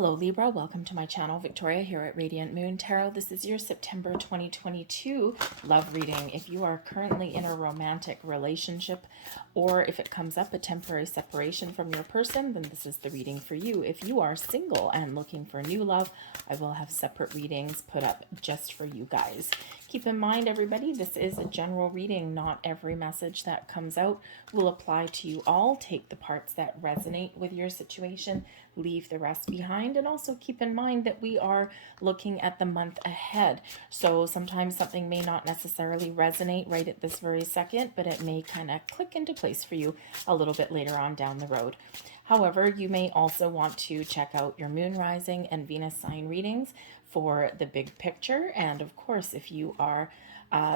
Hello Libra, welcome to my channel. Victoria here at Radiant Moon Tarot. This is your September 2022 love reading. If you are currently in a romantic relationship, or if it comes up a temporary separation from your person, then this is the reading for you. If you are single and looking for new love, I will have separate readings put up just for you guys. Keep in mind, everybody, this is a general reading. Not every message that comes out will apply to you all. Take the parts that resonate with your situation, leave the rest behind, and also keep in mind that we are looking at the month ahead. So sometimes something may not necessarily resonate right at this very second, but it may kind of click into place for you a little bit later on down the road. However, you may also want to check out your moon rising and Venus sign readings for the big picture. And of course, if you are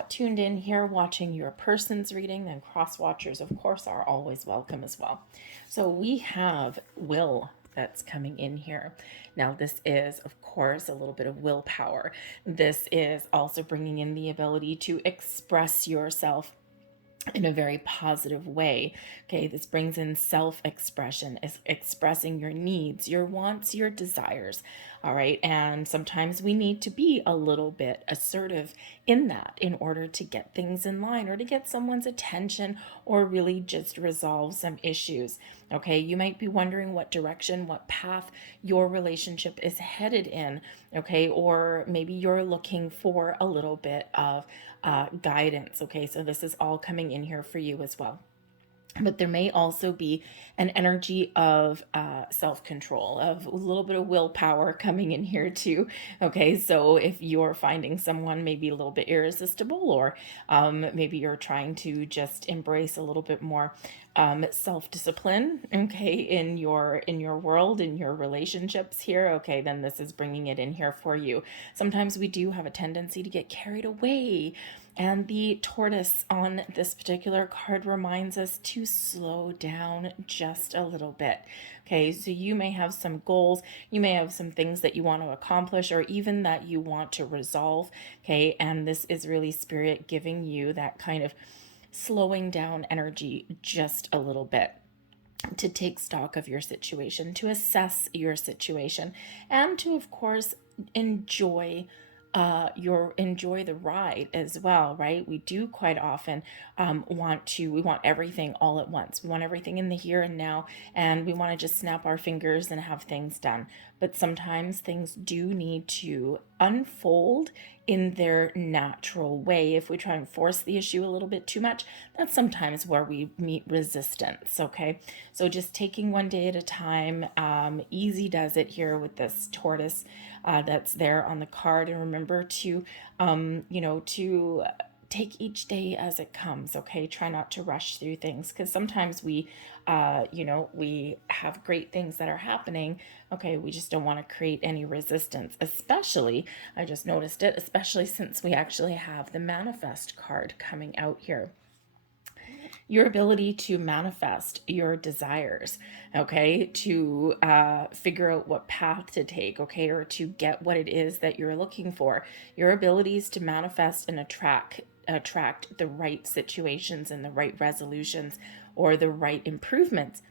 tuned in here watching your person's reading, then cross watchers, of course, are always welcome as well. So we have Will that's coming in here. Now, this is, of course, a little bit of willpower. This is also bringing in the ability to express yourself in a very positive way. Okay, this brings in self-expression, is expressing your needs, your wants, your desires. All right, and sometimes we need to be a little bit assertive in that in order to get things in line or to get someone's attention or really just resolve some issues. Okay, you might be wondering what direction, what path your relationship is headed in. Okay, or maybe you're looking for a little bit of guidance. Okay, so this is all coming in here for you as well. But there may also be an energy of self-control, of a little bit of willpower coming in here too. Okay, so if you're finding someone maybe a little bit irresistible, or maybe you're trying to just embrace a little bit more self-discipline, okay, in your world, in your relationships here, okay, then this is bringing it in here for you. Sometimes we do have a tendency to get carried away, and the tortoise on this particular card reminds us to slow down just a little bit. Okay, so you may have some goals, you may have some things that you want to accomplish, or even that you want to resolve. Okay, and this is really Spirit giving you that kind of slowing down energy just a little bit, to take stock of your situation, to assess your situation, and to, of course, enjoy enjoy the ride as well, right? We do quite often we want everything all at once. We want everything in the here and now, and we want to just snap our fingers and have things done. But sometimes things do need to unfold in their natural way. If we try and force the issue a little bit too much, that's sometimes where we meet resistance. Okay, so just taking one day at a time, easy does it here with this tortoise that's there on the card. And remember to to take each day as it comes. Okay, try not to rush through things, because sometimes we we have great things that are happening. Okay, we just don't want to create any resistance, especially, I just noticed it, especially since we actually have the manifest card coming out here. Your ability to manifest your desires, okay, to figure out what path to take, okay, or to get what it is that you're looking for. Your abilities to manifest and attract the right situations and the right resolutions or the right improvements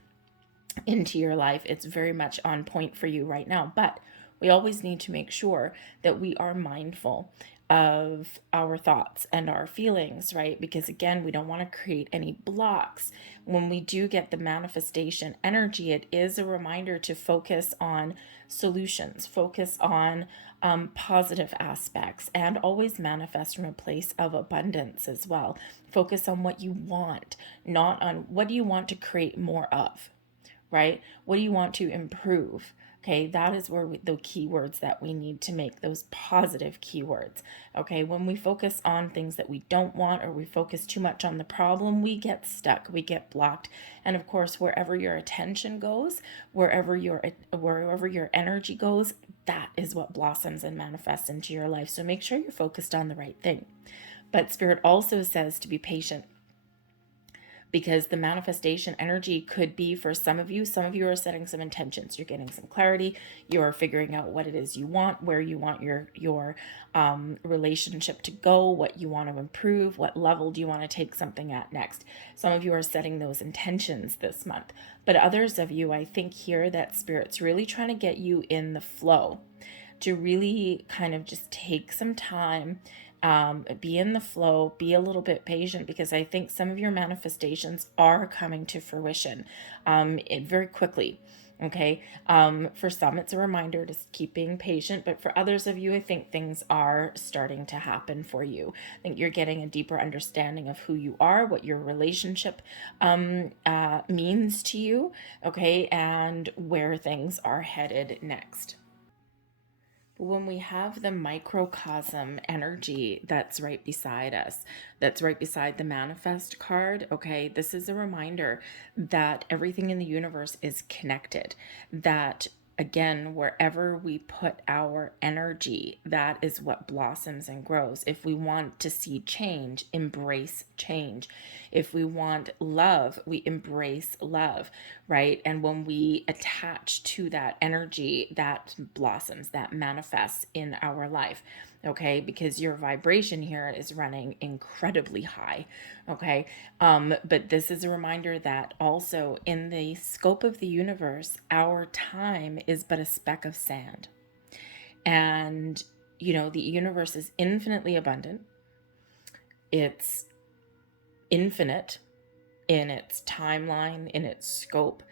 into your life. It's very much on point for you right now, but we always need to make sure that we are mindful of our thoughts and our feelings, right? Because again, we don't want to create any blocks. When we do get the manifestation energy, it is a reminder to focus on solutions, focus on positive aspects, and always manifest from a place of abundance as well. Focus on what you want, not on what do you want to create more of, right? What do you want to improve? Okay, that is where the keywords that we need to make, those positive keywords. Okay, when we focus on things that we don't want, or we focus too much on the problem, we get stuck, we get blocked. And of course, wherever your attention goes, wherever your energy goes, that is what blossoms and manifests into your life. So make sure you're focused on the right thing. But Spirit also says to be patient. because the manifestation energy could be for some of you are setting some intentions. You're getting some clarity. You're figuring out what it is you want, where you want your relationship to go, what you want to improve, what level do you want to take something at next. Some of you are setting those intentions this month, but others of you, I think here that Spirit's really trying to get you in the flow, to really kind of just take some time, be in the flow, be a little bit patient, because I think some of your manifestations are coming to fruition very quickly. Okay. For some, it's a reminder to keep being patient, but for others of you, I think things are starting to happen for you. I think you're getting a deeper understanding of who you are, what your relationship means to you, okay, and where things are headed next. When we have the microcosm energy that's right beside us, that's right beside the manifest card, okay, this is a reminder that everything in the universe is connected, that again, wherever we put our energy, that is what blossoms and grows. If we want to see change, embrace change. If we want love, we embrace love, right? And when we attach to that energy, that blossoms, that manifests in our life, okay? Because your vibration here is running incredibly high, okay? But this is a reminder that also in the scope of the universe, our time is but a speck of sand. And, you know, the universe is infinitely abundant. It's infinite in its timeline, in its scope.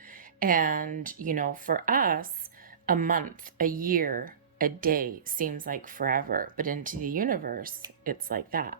And, you know, for us, a month, a year, a day seems like forever, but into the universe, it's like that.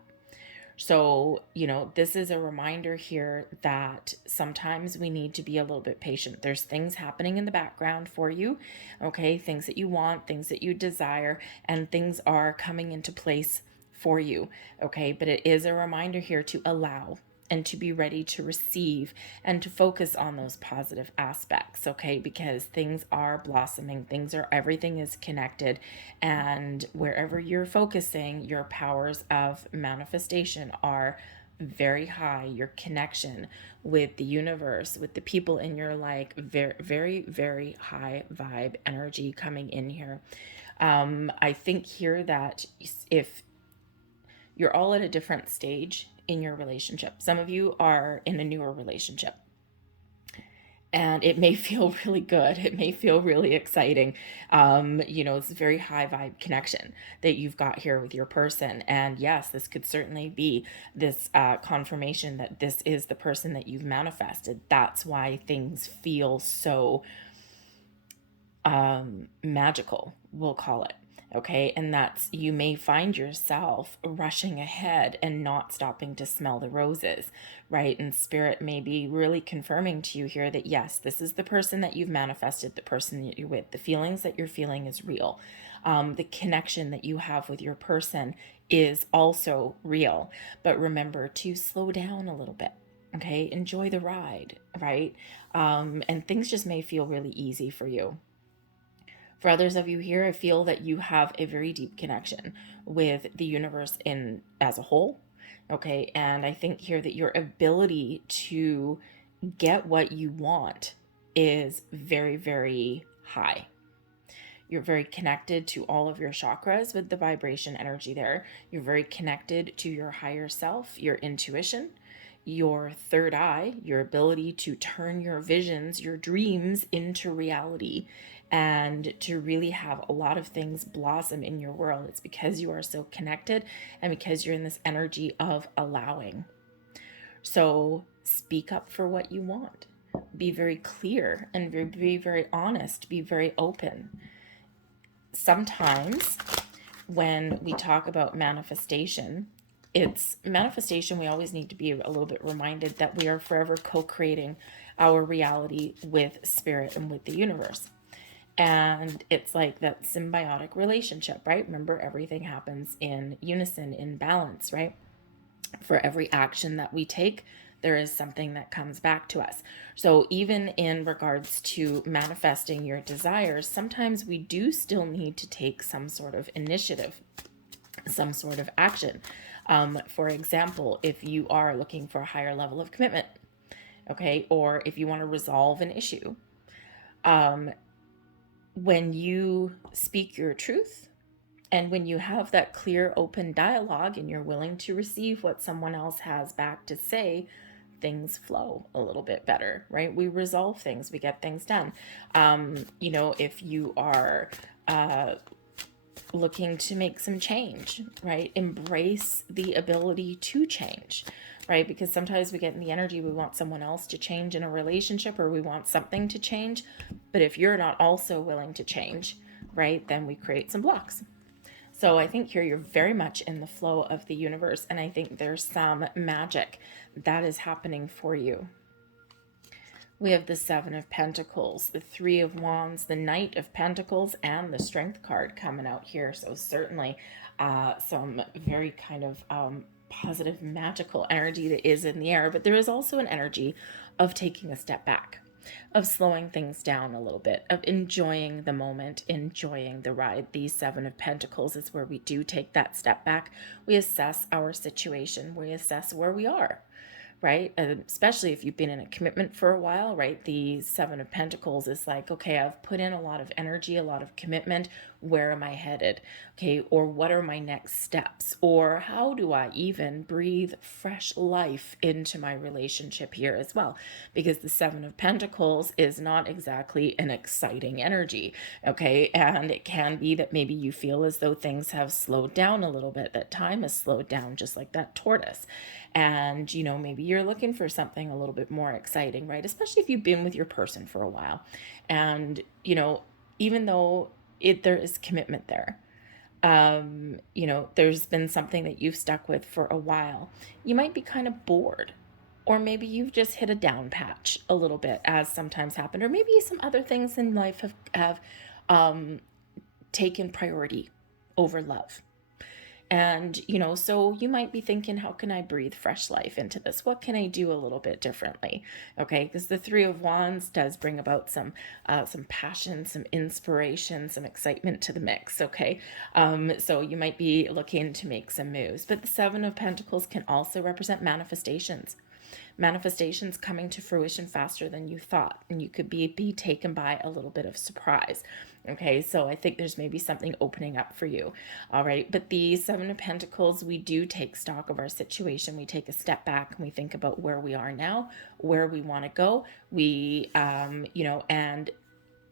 So, you know, this is a reminder here that sometimes we need to be a little bit patient. There's things happening in the background for you, okay? Things that you want, things that you desire, and things are coming into place for you, okay? But it is a reminder here to allow and to be ready to receive and to focus on those positive aspects, okay? Because things are blossoming, everything is connected, and wherever you're focusing, your powers of manifestation are very high. Your connection with the universe, with the people in your life, very, very, very high vibe energy coming in here. I think here that if you're all at a different stage in your relationship. Some of you are in a newer relationship, and it may feel really good. It may feel really exciting. You know, it's a very high vibe connection that you've got here with your person. And yes, this could certainly be this confirmation that this is the person that you've manifested. That's why things feel so magical, we'll call it. Okay, and that's, you may find yourself rushing ahead and not stopping to smell the roses, right? And Spirit may be really confirming to you here that yes, this is the person that you've manifested, the person that you're with, the feelings that you're feeling is real. The connection that you have with your person is also real. But remember to slow down a little bit, okay? Enjoy the ride, right? And things just may feel really easy for you. For others of you here, I feel that you have a very deep connection with the universe as a whole, okay? And I think here that your ability to get what you want is very, very high. You're very connected to all of your chakras with the vibration energy there. You're very connected to your higher self, your intuition, your third eye, your ability to turn your visions, your dreams into reality, and to really have a lot of things blossom in your world. It's because you are so connected and because you're in this energy of allowing. So speak up for what you want. Be very clear and be very honest. Be very open. Sometimes when we talk about manifestation, we always need to be a little bit reminded that we are forever co-creating our reality with Spirit and with the universe. And it's like that symbiotic relationship, right? Remember, everything happens in unison, in balance, right? For every action that we take, there is something that comes back to us. So even in regards to manifesting your desires, sometimes we do still need to take some sort of initiative, some sort of action. For example, if you are looking for a higher level of commitment, okay? Or if you want to resolve an issue. When you speak your truth, and when you have that clear, open dialogue and you're willing to receive what someone else has back to say, things flow a little bit better, right? We resolve things, we get things done. If you are looking to make some change, right? Embrace the ability to change, right? Because sometimes we get in the energy, we want someone else to change in a relationship, or we want something to change. But if you're not also willing to change, right, then we create some blocks. So I think here you're very much in the flow of the universe, and I think there's some magic that is happening for you. We have the Seven of Pentacles, the Three of Wands, the Knight of Pentacles, and the Strength card coming out here. So certainly some very kind of positive, magical energy that is in the air, but there is also an energy of taking a step back, of slowing things down a little bit, of enjoying the moment, enjoying the ride. The Seven of Pentacles is where we do take that step back. We assess our situation. We assess where we are, right? And especially if you've been in a commitment for a while, right? The Seven of Pentacles is like, okay, I've put in a lot of energy, a lot of commitment. Where am I headed? Okay, or what are my next steps? Or how do I even breathe fresh life into my relationship here as well? Because the Seven of Pentacles is not exactly an exciting energy, okay? And it can be that maybe you feel as though things have slowed down a little bit, that time has slowed down, just like that tortoise. And, maybe you're looking for something a little bit more exciting, right? Especially if you've been with your person for a while. And, even though there is commitment there, there's been something that you've stuck with for a while, you might be kind of bored. Or maybe you've just hit a down patch a little bit, as sometimes happened. Or maybe some other things in life have taken priority over love. And, so you might be thinking, how can I breathe fresh life into this? What can I do a little bit differently? Okay, because the Three of Wands does bring about some passion, some inspiration, some excitement to the mix. Okay, so you might be looking to make some moves. But the Seven of Pentacles can also represent manifestations. Manifestations coming to fruition faster than you thought, and you could be taken by a little bit of surprise. Okay, so I think there's maybe something opening up for you. All right, but the Seven of Pentacles, we do take stock of our situation. We take a step back and we think about where we are now, where we want to go. We, and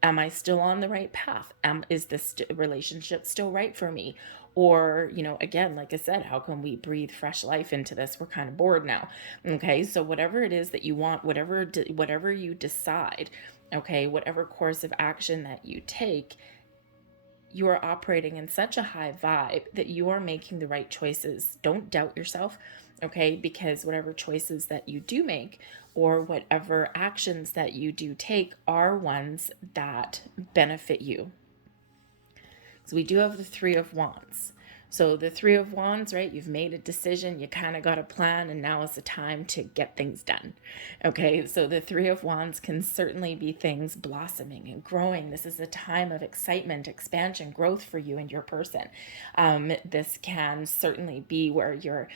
am I still on the right path? Is this relationship still right for me? Or, again, like I said, how can we breathe fresh life into this? We're kind of bored now. Okay, so whatever it is that you want, whatever you decide, okay, whatever course of action that you take, you are operating in such a high vibe that you are making the right choices. Don't doubt yourself, okay? Because whatever choices that you do make, or whatever actions that you do take, are ones that benefit you. So we do have the Three of Wands. So the Three of Wands, right? You've made a decision, you kind of got a plan, and now is the time to get things done. Okay, so the Three of Wands can certainly be things blossoming and growing. This is a time of excitement, expansion, growth for you and your person. This can certainly be where you're,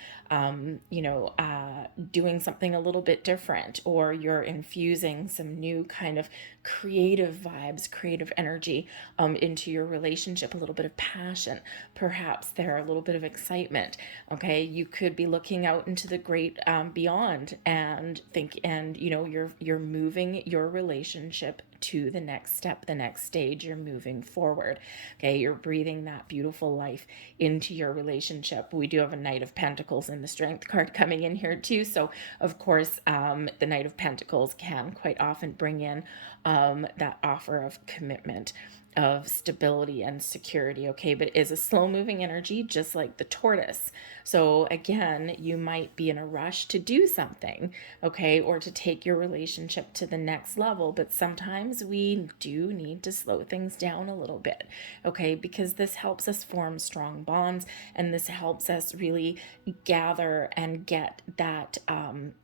doing something a little bit different, or you're infusing some new kind of creative vibes, creative energy into your relationship, a little bit of passion, perhaps there, a little bit of excitement. Okay, you could be looking out into the great beyond, and you're moving your relationship to the next step, the next stage. You're moving forward. Okay, you're breathing that beautiful life into your relationship. We do have a Knight of Pentacles and the Strength card coming in here too. So of course, the Knight of Pentacles can quite often bring in that offer of commitment, of stability and security, okay? But it is a slow moving energy, just like the tortoise. So again, you might be in a rush to do something, okay, or to take your relationship to the next level, but sometimes we do need to slow things down a little bit, okay, because this helps us form strong bonds, and this helps us really gather and get that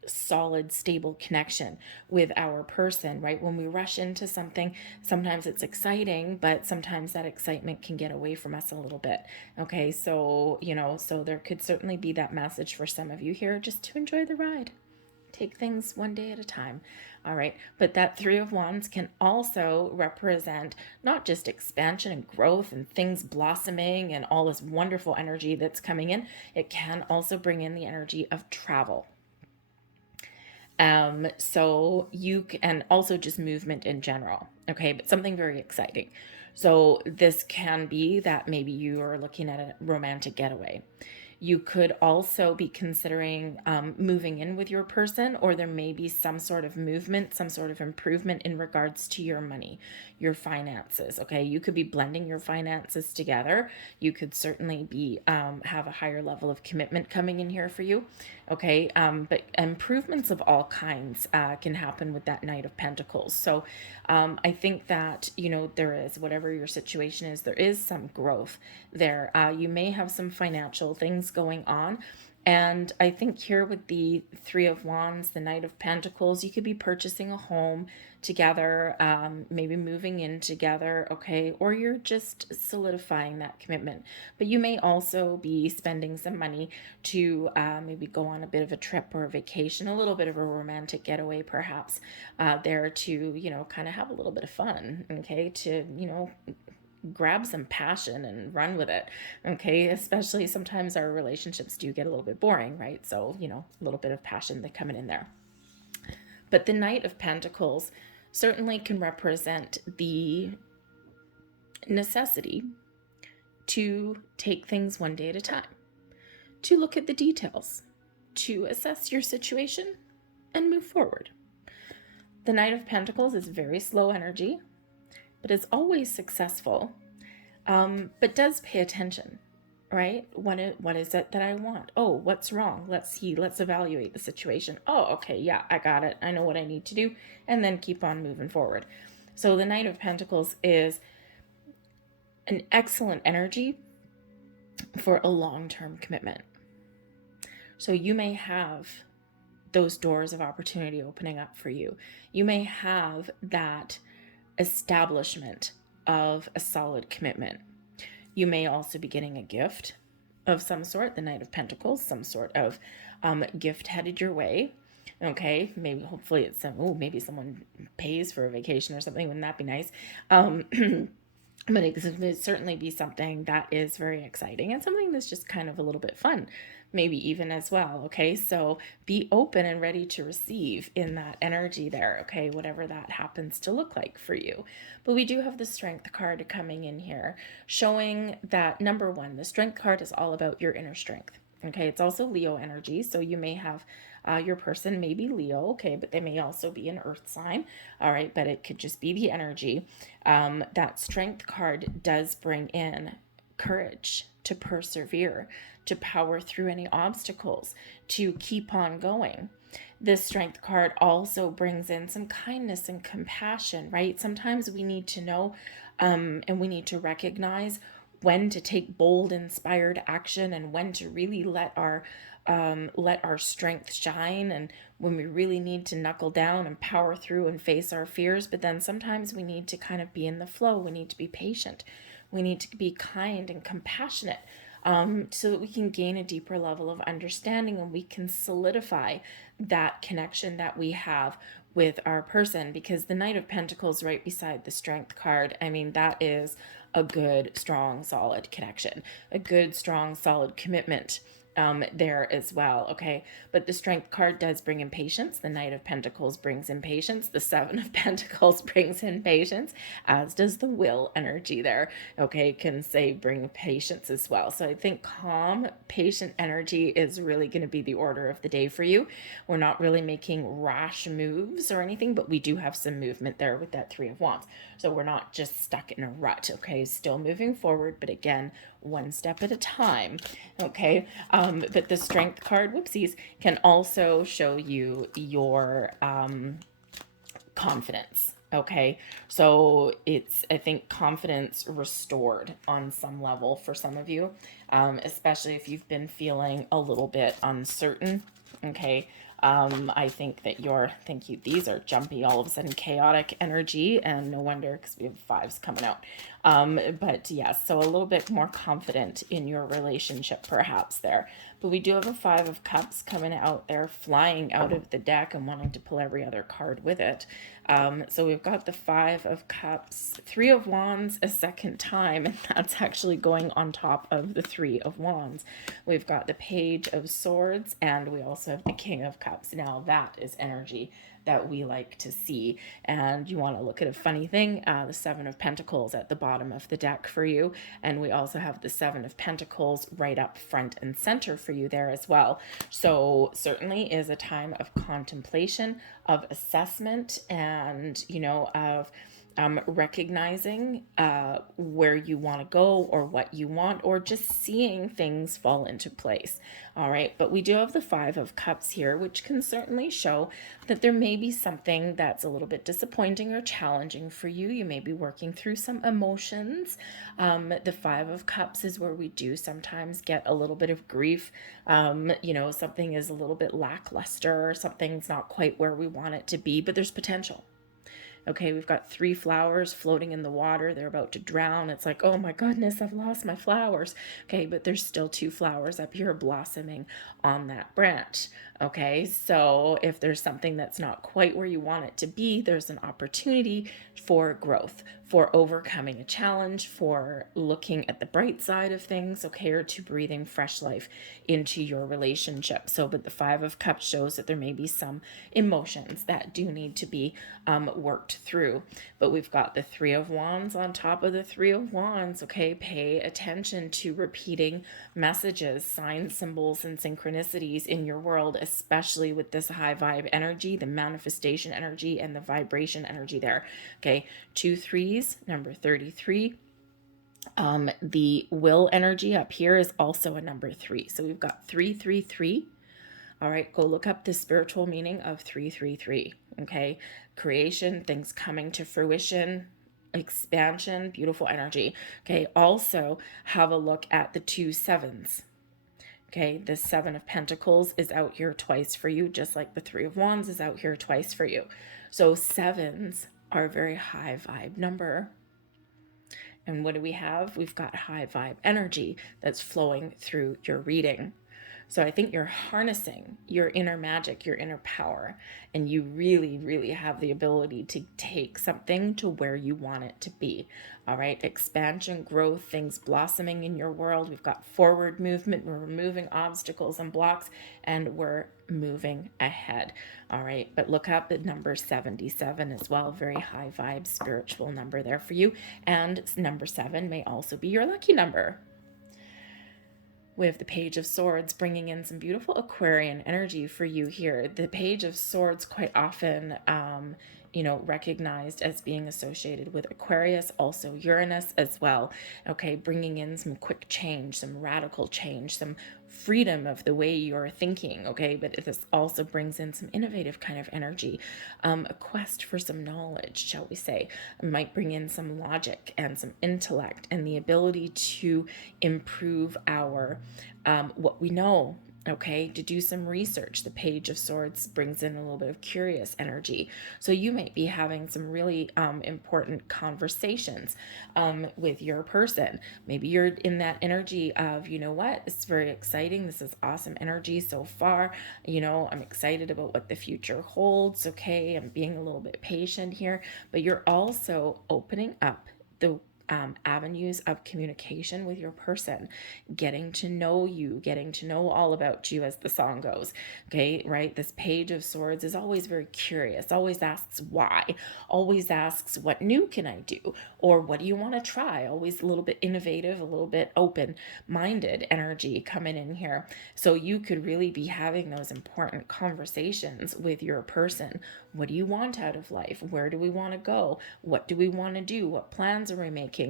solid, stable connection with our person, right? When we rush into something, sometimes it's exciting, but sometimes that excitement can get away from us a little bit. Okay, so, so there could certainly be that message for some of you here, just to enjoy the ride. take things one day at a time. All right. But that Three of Wands can also represent not just expansion and growth and things blossoming and all this wonderful energy that's coming in. It can also bring in the energy of travel. So you can also just movement in general. Okay. But something very exciting. So this can be that maybe you are looking at a romantic getaway. You could also be considering moving in with your person, or there may be some sort of movement, some sort of improvement in regards to your money, your finances. Okay, you could be blending your finances together. You could certainly be have a higher level of commitment coming in here for you. Okay, but improvements of all kinds can happen with that Knight of Pentacles. So I think that, you know, there is, whatever your situation is, there is some growth there. You may have some financial things going on. And I think here with the Three of Wands, the Knight of Pentacles, you could be purchasing a home together, maybe moving in together, okay? Or you're just solidifying that commitment. But you may also be spending some money to maybe go on a bit of a trip or a vacation, a little bit of a romantic getaway perhaps, there to, you know, kind of have a little bit of fun, okay? To, you know, grab some passion and run with it. Okay, especially sometimes our relationships do get a little bit boring, right? So, you know, a little bit of passion that coming in there. But the Knight of Pentacles certainly can represent the necessity to take things one day at a time, to look at the details, to assess your situation and move forward. The Knight of Pentacles is very slow energy, but is always successful, but does pay attention, right? What is it that I want? Oh, what's wrong? Let's see. Let's evaluate the situation. Oh, okay, yeah, I got it. I know what I need to do, and then keep on moving forward. So the Knight of Pentacles is an excellent energy for a long-term commitment. So you may have those doors of opportunity opening up for you. You may have that establishment of a solid commitment. You may also be getting a gift of some sort, the Knight of Pentacles, some sort of gift headed your way. Okay, maybe hopefully it's maybe someone pays for a vacation or something. Wouldn't that be nice? But it would certainly be something that is very exciting and something that's just kind of a little bit fun, maybe even as well. Okay, so be open and ready to receive in that energy there. Okay, whatever that happens to look like for you. But we do have the Strength card coming in here, showing that number one, the Strength card is all about your inner strength. Okay, it's also Leo energy, so you may have your person may be Leo, okay, but they may also be an earth sign, all right, but it could just be the energy. That Strength card does bring in courage to persevere, to power through any obstacles, to keep on going. This Strength card also brings in some kindness and compassion, right? Sometimes we need to know and we need to recognize when to take bold, inspired action and when to really let our strength shine, and when we really need to knuckle down and power through and face our fears. But then sometimes we need to kind of be in the flow. We need to be patient. We need to be kind and compassionate, so that we can gain a deeper level of understanding and we can solidify that connection that we have with our person. Because the Knight of Pentacles right beside the Strength card, I mean, that is a good, strong, solid connection, a good, strong, solid commitment there as well. Okay, but the Strength card does bring in patience. The Knight of Pentacles brings in patience. The Seven of Pentacles brings in patience, as does the Will energy there. Okay, can say bring patience as well. So I think calm, patient energy is really going to be the order of the day for you. We're not really making rash moves or anything, but we do have some movement there with that Three of Wands. So we're not just stuck in a rut. Okay, still moving forward, but again, one step at a time. Okay, but the Strength card, whoopsies, can also show you your confidence. Okay, so it's, I think, confidence restored on some level for some of you, especially if you've been feeling a little bit uncertain. Okay, I think that these are jumpy, all of a sudden chaotic energy, and no wonder, because we have fives coming out. But yes, so a little bit more confident in your relationship perhaps there. But we do have a Five of Cups coming out there, flying out of the deck and wanting to pull every other card with it. So we've got the Five of Cups, Three of Wands a second time, and that's actually going on top of the Three of Wands. We've got the Page of Swords, and we also have the King of Cups. Now that is energy that we like to see. And you want to look at a funny thing, the Seven of Pentacles at the bottom of the deck for you. And we also have the Seven of Pentacles right up front and center for you there as well. So certainly is a time of contemplation, of assessment, and, you know, of recognizing where you want to go or what you want, or just seeing things fall into place. All right, but we do have the Five of Cups here, which can certainly show that there may be something that's a little bit disappointing or challenging for you. You may be working through some emotions. The Five of Cups is where we do sometimes get a little bit of grief. You know, something is a little bit lackluster, or something's not quite where we want it to be, but there's potential. Okay, we've got 3 flowers floating in the water. They're about to drown. It's like, oh my goodness, I've lost my flowers. Okay, but there's still 2 flowers up here blossoming on that branch. Okay, so if there's something that's not quite where you want it to be, there's an opportunity for growth, for overcoming a challenge, for looking at the bright side of things, okay, or to breathing fresh life into your relationship. So, but the Five of Cups shows that there may be some emotions that do need to be worked through. But we've got the Three of Wands on top of the Three of Wands, okay? Pay attention to repeating messages, signs, symbols, and synchronicities in your world, especially with this high vibe energy, the manifestation energy, and the vibration energy there, okay? 2 threes, number 33. The will energy up here is also a number 3. So we've got 333. All right, go look up the spiritual meaning of 333. Okay, creation, things coming to fruition, expansion, beautiful energy. Okay, also have a look at the 2 sevens. Okay, the Seven of Pentacles is out here twice for you, just like the Three of Wands is out here twice for you. So sevens are a very high vibe number. And what do we have? We've got high vibe energy that's flowing through your reading. So I think you're harnessing your inner magic, your inner power, and you really, really have the ability to take something to where you want it to be. All right, expansion, growth, things blossoming in your world. We've got forward movement. We're removing obstacles and blocks, and we're moving ahead. All right, but look up at number 77 as well. Very high vibe, spiritual number there for you. And number 7 may also be your lucky number. We have the Page of Swords bringing in some beautiful Aquarian energy for you here. The Page of Swords quite often, you know, recognized as being associated with Aquarius, also Uranus as well. Okay, bringing in some quick change, some radical change, some freedom of the way you're thinking. Okay, but this also brings in some innovative kind of energy, a quest for some knowledge, shall we say. It might bring in some logic and some intellect and the ability to improve our what we know. Okay, to do some research. The Page of Swords brings in a little bit of curious energy. So you might be having some really important conversations with your person. Maybe you're in that energy of, you know what, it's very exciting. This is awesome energy so far. You know, I'm excited about what the future holds. Okay, I'm being a little bit patient here, but you're also opening up the avenues of communication with your person, getting to know you, getting to know all about you, as the song goes. Okay, right? This Page of Swords is always very curious, always asks why, always asks what new can I do, or what do you want to try? Always a little bit innovative, a little bit open-minded energy coming in here. So you could really be having those important conversations with your person. What do you want out of life? Where do we want to go? What do we want to do? What plans are we making?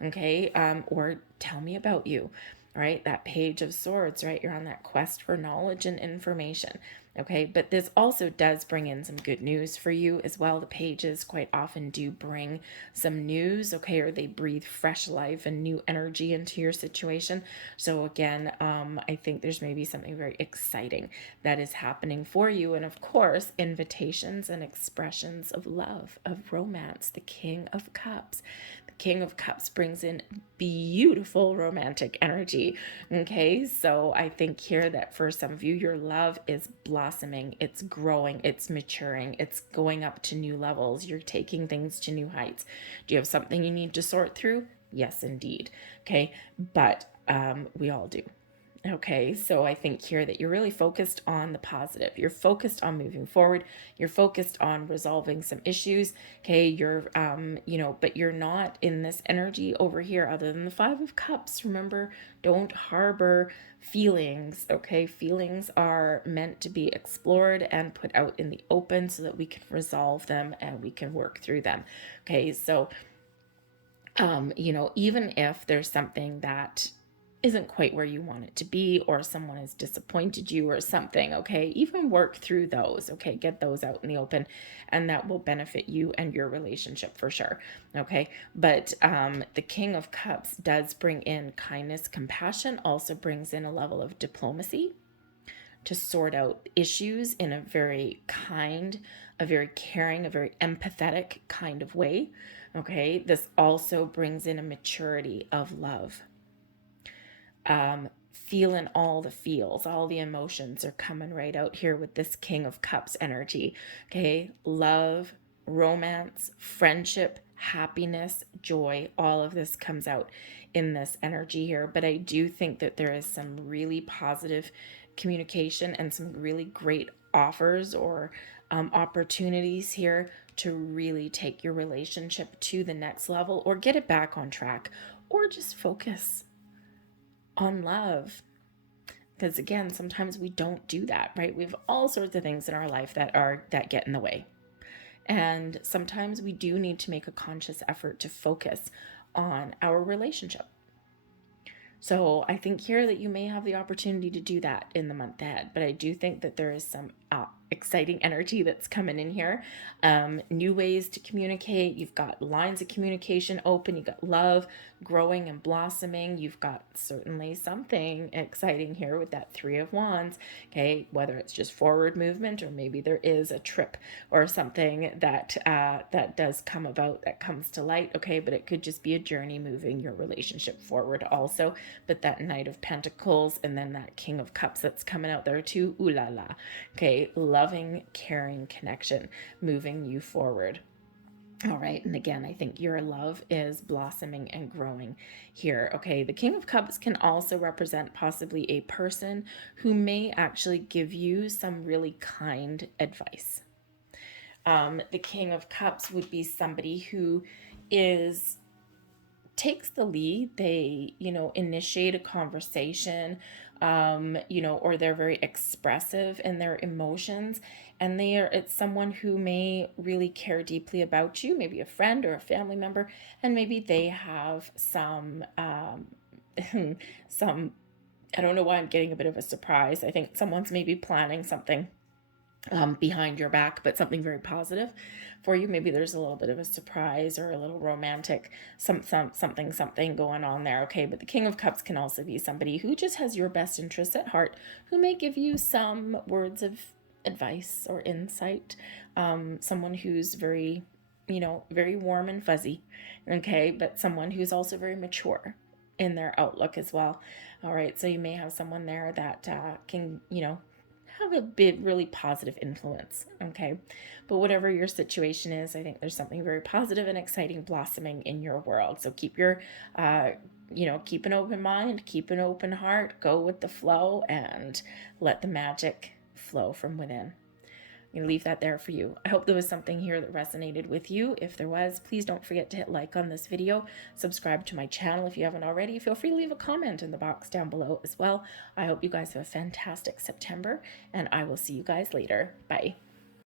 Okay, or tell me about you. Right, that Page of Swords, right? You're on that quest for knowledge and information. Okay, but this also does bring in some good news for you as well. The pages quite often do bring some news, okay, or they breathe fresh life and new energy into your situation. So again, I think there's maybe something very exciting that is happening for you. And of course, invitations and expressions of love, of romance, the King of Cups. King of Cups brings in beautiful romantic energy. Okay, so I think here that for some of you, your love is blossoming, it's growing, it's maturing, it's going up to new levels. You're taking things to new heights. Do you have something you need to sort through? Yes, indeed. Okay, but we all do. Okay, so I think here that you're really focused on the positive. You're focused on moving forward. You're focused on resolving some issues. Okay, you're, but you're not in this energy over here other than the Five of Cups. Remember, don't harbor feelings. Okay, feelings are meant to be explored and put out in the open so that we can resolve them and we can work through them. Okay, so, even if there's something that isn't quite where you want it to be, or someone has disappointed you or something, okay, even work through those, okay, get those out in the open, and that will benefit you and your relationship for sure. Okay, but the King of Cups does bring in kindness. Compassion also brings in a level of diplomacy to sort out issues in a very kind, a very caring, a very empathetic kind of way. Okay, this also brings in a maturity of love. Feeling all the feels, all the emotions are coming right out here with this King of Cups energy. Okay, love, romance, friendship, happiness, joy, all of this comes out in this energy here. But I do think that there is some really positive communication and some really great offers or opportunities here to really take your relationship to the next level, or get it back on track, or just focus on love. Because again, sometimes we don't do that, right? We have all sorts of things in our life that get in the way. And sometimes we do need to make a conscious effort to focus on our relationship. So I think here that you may have the opportunity to do that in the month ahead, but I do think that there is some exciting energy that's coming in here. New ways to communicate. You've got lines of communication open. You've got love growing and blossoming. You've got certainly something exciting here with that Three of Wands. Okay, whether it's just forward movement, or maybe there is a trip or something that that does come about, that comes to light. Okay, but it could just be a journey moving your relationship forward also. But that Knight of Pentacles and then that King of Cups that's coming out there too. Ooh la la. Okay, loving, caring connection moving you forward. All right, and again, I think your love is blossoming and growing here. Okay, the King of Cups can also represent possibly a person who may actually give you some really kind advice. The King of Cups would be somebody who takes the lead. They, initiate a conversation, or they're very expressive in their emotions, and it's someone who may really care deeply about you, maybe a friend or a family member, and maybe they have some, some, I don't know why I'm getting a bit of a surprise. I think someone's maybe planning something behind your back, but something very positive for you. Maybe there's a little bit of a surprise or a little romantic something going on there. Okay, but the King of Cups can also be somebody who just has your best interests at heart, who may give you some words of advice or insight. Someone who's very, very warm and fuzzy. Okay, but someone who's also very mature in their outlook as well. All right, so you may have someone there that can, have a big, really positive influence. Okay, but whatever your situation is, I think there's something very positive and exciting blossoming in your world. So keep your, keep an open mind, keep an open heart, go with the flow, and let the magic flow from within. I'm going to leave that there for you. I hope there was something here that resonated with you. If there was, please don't forget to hit like on this video. Subscribe to my channel if you haven't already. Feel free to leave a comment in the box down below as well. I hope you guys have a fantastic September, and I will see you guys later. Bye.